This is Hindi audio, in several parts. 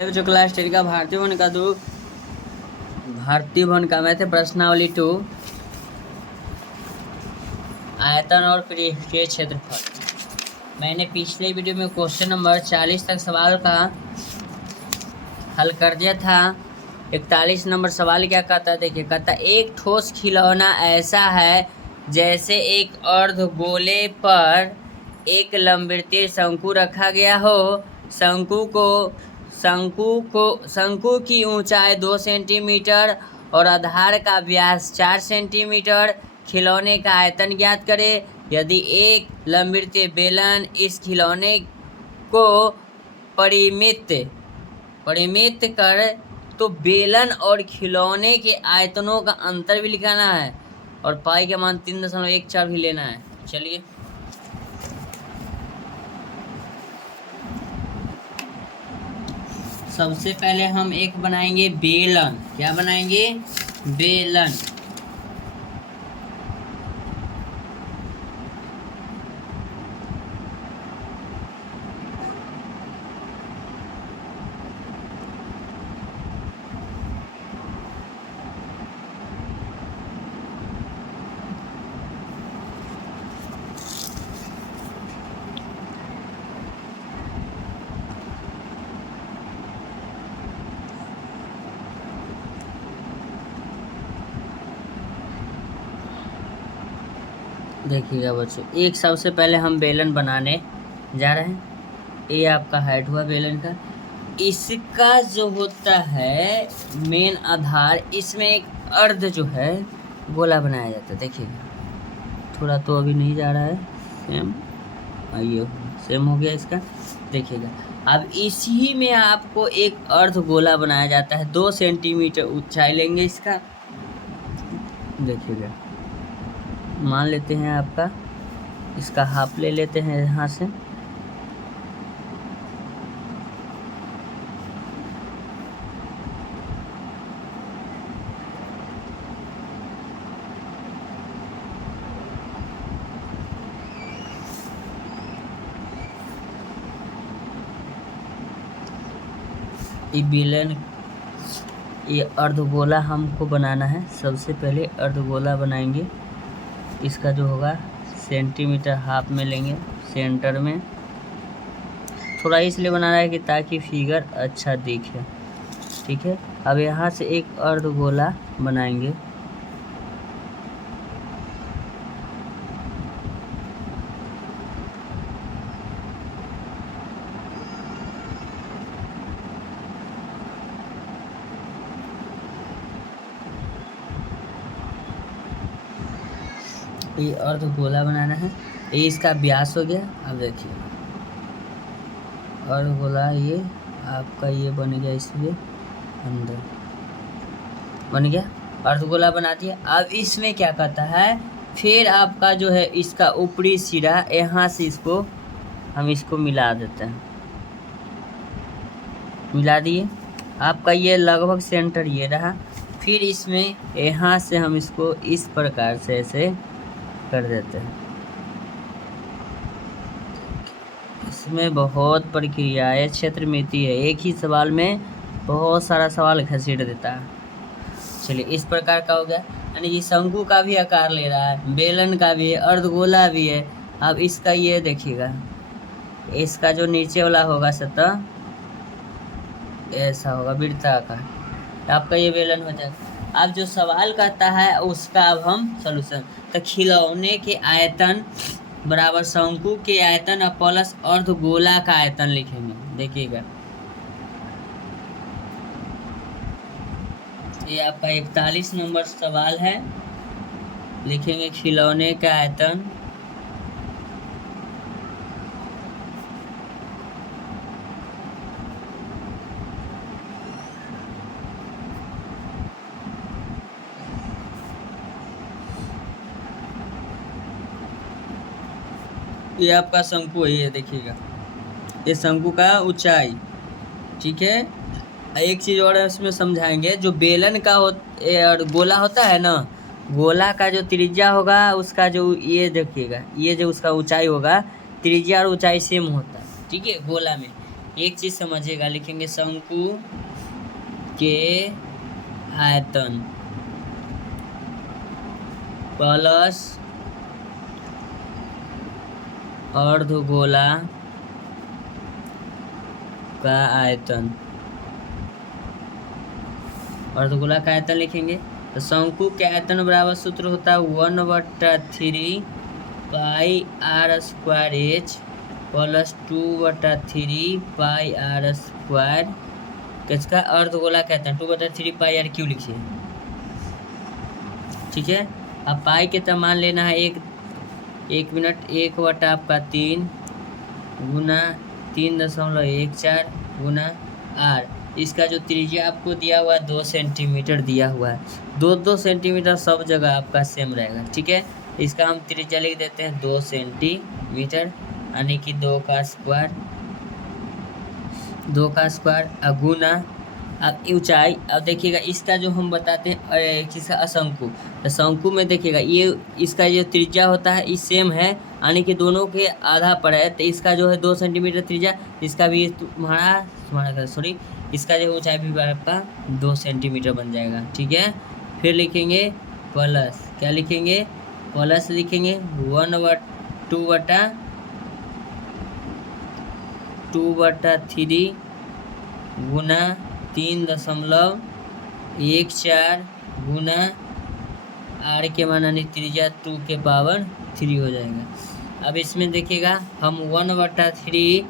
जो क्लास 10 का भारतीय भवन का मैथ प्रश्नावली 2 आयतन और पृष्ठीय क्षेत्रफल। मैंने पिछले वीडियो में क्वेश्चन नंबर 40 तक सवाल का हल कर दिया था। 41 नंबर सवाल क्या कहता है, देखिए कहता है एक ठोस खिलौना ऐसा है जैसे एक अर्धगोले पर एक लंबवृत्तीय शंकु रखा गया हो। शंकु की ऊंचाई 2 सेंटीमीटर और आधार का व्यास 4 सेंटीमीटर। खिलौने का आयतन ज्ञात करें। यदि एक लंबवृत्तीय बेलन इस खिलौने को परिमित कर तो बेलन और खिलौने के आयतनों का अंतर भी लिखाना है और पाई का मान 3.14 भी लेना है। चलिए सबसे पहले हम एक बनाएंगे बेलन। क्या बनाएंगे? बेलन। देखिएगा बच्चों, एक सबसे पहले हम बेलन बनाने जा रहे हैं। ये आपका हाइट हुआ बेलन का। इसका जो होता है मेन आधार, इसमें एक अर्ध जो है गोला बनाया जाता है। देखिएगा थोड़ा तो अभी नहीं जा रहा है, सेम ये सेम हो गया इसका। देखिएगा अब इसी में आपको एक अर्ध गोला बनाया जाता है। 2 सेंटीमीटर ऊंचाई लेंगे इसका। देखिएगा मान लेते हैं आपका, इसका हाफ ले लेते हैं यहाँ से। ये बेलन, ये अर्धगोला हमको बनाना है। सबसे पहले अर्धगोला बनाएंगे। इसका जो होगा सेंटीमीटर हाफ में लेंगे, सेंटर में। थोड़ा इसलिए बनाना है कि ताकि फिगर अच्छा दिखे। ठीक है, अब यहाँ से एक अर्धगोला बनाएंगे। ये अर्धगोला बनाना है। ये इसका व्यास हो गया। अब देखिए अर्धगोला ये आपका ये बन गया, इसलिए अंदर बन गया। अर्धगोला बना दिया। अब इसमें क्या कहता है, फिर आपका जो है इसका ऊपरी सिरा, यहाँ से इसको हम इसको मिला देते हैं। मिला दिए। आपका ये लगभग सेंटर ये रहा। फिर इसमें यहाँ से हम इसको इस प्रकार से ऐसे कर देते हैं। इसमें बहुत प्रक्रियाएं क्षेत्रमिति है। एक ही सवाल में बहुत सारा सवाल घसीट देता है। चलिए इस प्रकार का हो गया, यानी कि शंकु का भी आकार ले रहा है, बेलन का भी है, अर्धगोला भी है। अब इसका ये देखिएगा, इसका जो नीचे वाला होगा सतह ऐसा होगा वृत्ताकार। आपका ये बेलन हो जाएगा। अब जो सवाल कहता है उसका अब हम सॉल्यूशन, तो खिलौने के आयतन बराबर शंकु के आयतन और प्लस अर्धगोला का आयतन लिखेंगे। देखिएगा ये आपका 41 नंबर सवाल है। लिखेंगे खिलौने का आयतन ये आपका शंकु है। ये देखिएगा ये शंकु का ऊंचाई। ठीक है, एक चीज़ और इसमें समझाएंगे। जो बेलन का और गोला होता है ना, गोला का जो त्रिज्या होगा उसका जो ये देखिएगा, ये जो उसका ऊंचाई होगा, त्रिज्या और ऊंचाई सेम होता है। ठीक है, गोला में एक चीज समझिएगा, लिखेंगे शंकु के आयतन प्लस अर्धगोला का आयतन। अर्धगोला का आयतन लिखेंगे तो शंकु के आयतन बराबर सूत्र होता है 1/3 pi R square H plus 2/3 pi R square. किसका? अर्धगोला का आयतन 2/3 पाई आर क्यों लिखिए, ठीक है। अब पाई के तो मान लेना है एक मिनट 1/3 गुना 3.14 गुना आर। इसका जो त्रिज्या आपको दिया हुआ है 2 सेंटीमीटर दिया हुआ है, 2 सेंटीमीटर सब जगह आपका सेम रहेगा, ठीक है। इसका हम त्रिज्या लिख देते हैं 2 सेंटीमीटर, यानी कि 2 का स्क्वायर गुना। अब ऊंचाई, अब देखिएगा इसका जो हम बताते हैं किसका अशंकु, तो शंकु में देखिएगा ये इसका जो त्रिज्या होता है ये सेम है, यानी कि दोनों के आधा पर है, तो इसका जो है 2 सेंटीमीटर त्रिज्या, इसका भी इसका जो ऊंचाई भी आपका 2 सेंटीमीटर बन जाएगा, ठीक है। फिर लिखेंगे प्लस, क्या लिखेंगे? प्लस लिखेंगे 2/3 गुना 3.14 गुना आर के मान यानी त्रिज्या 2 के पावर 3 हो जाएगा। अब इसमें देखिएगा हम 1/3,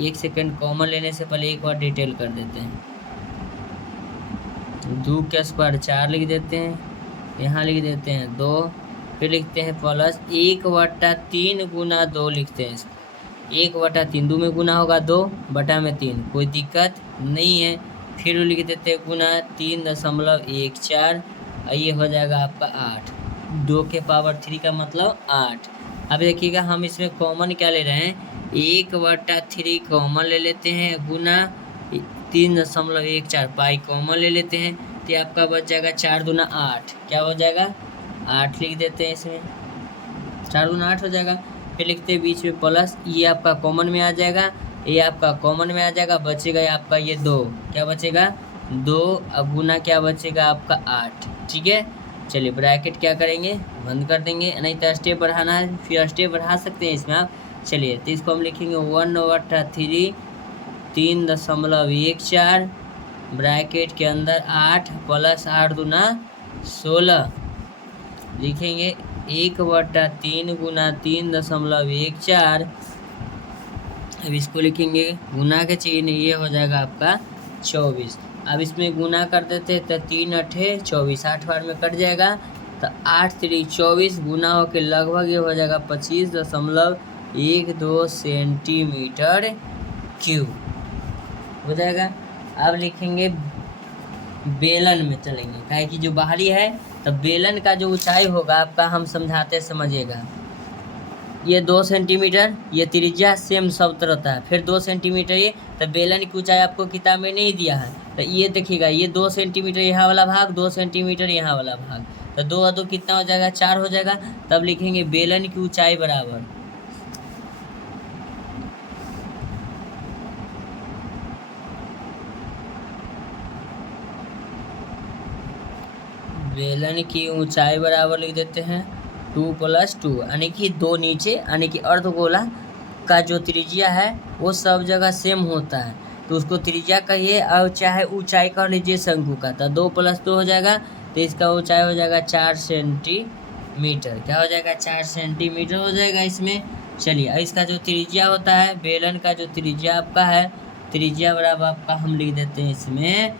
एक सेकंड कॉमन लेने से पहले एक बार डिटेल कर देते हैं। 2 का स्क्वायर 4 लिख देते हैं, यहाँ लिख देते हैं 2, फिर लिखते हैं प्लस 1/3 गुना 2 लिखते हैं। 1/3 2 में गुना होगा 2 बटा में 3, कोई दिक्कत नहीं है। फिर लिख देते हैं गुना 3.14, ये हो जाएगा आपका 8। 2 के पावर 3 का मतलब 8। अब देखिएगा हम इसमें कॉमन क्या ले रहे हैं, 1/3 कॉमन ले लेते हैं गुना 3.14 पाई कॉमन ले लेते हैं, तो आपका बच जाएगा 4 दूना 8, क्या हो जाएगा 8 लिख देते हैं इसमें, 4 दूना 8 हो जाएगा। फिर लिखते हैं बीच में प्लस, ये आपका कॉमन में आ जाएगा, ये आपका कॉमन में आ जाएगा, बचेगा आपका ये 2, क्या बचेगा 2, अब गुना क्या बचेगा आपका 8, ठीक है। चलिए ब्रैकेट क्या करेंगे, बंद कर देंगे, नहीं तो स्टेप बढ़ाना है फिर स्टेप बढ़ा सकते हैं इसमें आप। चलिए तो इसको हम लिखेंगे 1/3 3.14 ब्रैकेट के अंदर 8 प्लस 8 दूना 16 लिखेंगे 1/3 गुना 3.14। अब इसको लिखेंगे गुना के चिन्ह, ये हो जाएगा आपका 24। अब इसमें गुना कर देते हैं तो 3 8 24, 8 बार में कट जाएगा, तो 8 3 24 गुना हो के लगभग ये हो जाएगा 25.12 सेंटीमीटर क्यूब हो जाएगा। अब लिखेंगे बेलन में चलेंगे, काहे कि जो बाहरी है, तो बेलन का जो ऊंचाई होगा आपका, हम समझाते समझिएगा। ये 2 सेंटीमीटर, ये त्रिज्या सेम सब तरह है, फिर 2 सेंटीमीटर ये, तो बेलन की ऊंचाई आपको किताब में नहीं दिया है, तो ये देखिएगा ये 2 सेंटीमीटर यहाँ वाला भाग, 2 सेंटीमीटर यहाँ वाला भाग, तो 2 और 2 कितना हो जाएगा 4 हो जाएगा। तब लिखेंगे बेलन की ऊंचाई बराबर बेलन की ऊंचाई बराबर लिख देते हैं 2 + 2, यानी कि 2 नीचे, यानी कि अर्धगोला का जो त्रिज्या है वो सब जगह सेम होता है, तो उसको त्रिज्या कहिए, और चाहे ऊंचाई कह लीजिए शंकु का, तो 2 + 2 हो जाएगा, तो इसका ऊंचाई हो जाएगा 4 सेंटीमीटर, क्या हो जाएगा 4 सेंटीमीटर हो जाएगा इसमें। चलिए इसका जो त्रिज्या होता है, बेलन का जो त्रिज्या आपका है, त्रिज्या बराबर आपका हम लिख देते हैं इसमें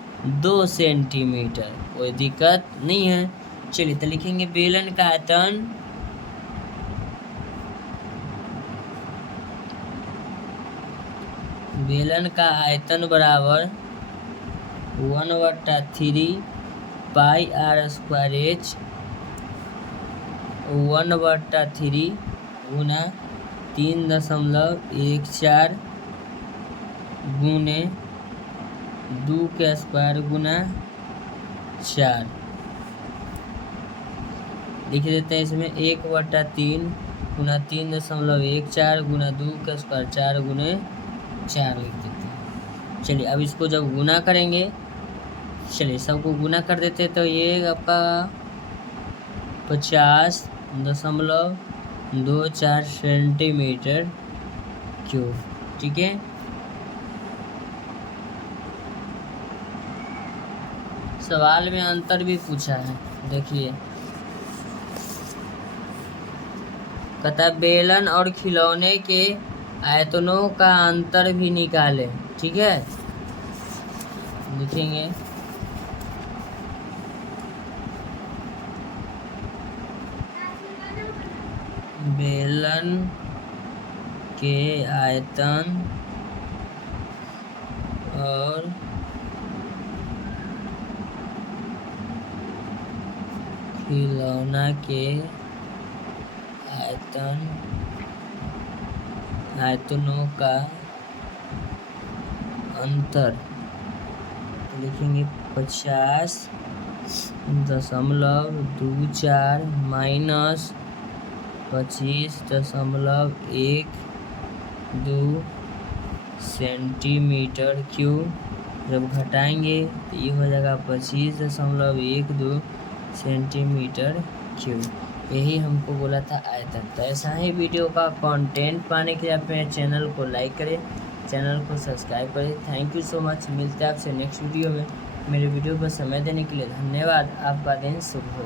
2 सेंटीमीटर, कोई दिक्कत नहीं है। चलिए तो लिखेंगे बेलन का आयतन बराबर 1/3 पाई आर स्क्वायर एच 1/3 गुना 3.14 गुने 2 का स्क्वायर गुना 4 लिख देते हैं इसमें 1/3 गुना 3.14 गुना 2 का स्क्वायर 4 गुने 4 लिख देते हैं। चलिए अब इसको जब गुना करेंगे, चलिए सबको गुना कर देते तो ये आपका 50.24 सेंटीमीटर क्यूब। ठीक है, सवाल में अंतर भी पूछा है, देखिए कहता है बेलन और खिलौने के आयतनों का अंतर भी निकालें। ठीक है, लिखेंगे बेलन के आयतन और खिलौना के आयतनों का अंतर, लिखेंगे 50.24 माइनस 25.12 सेंटीमीटर क्यूब। जब घटाएंगे तो ये हो जाएगा 25.12 सेंटीमीटर क्यूब। यही हमको बोला था आयतन। तो ऐसा ही वीडियो का कंटेंट पाने के लिए अपने चैनल को लाइक करें, चैनल को सब्सक्राइब करें। Thank you so much. मिलते हैं आपसे नेक्स्ट वीडियो में। मेरे वीडियो पर समय देने के लिए धन्यवाद। आपका दिन शुभ हो।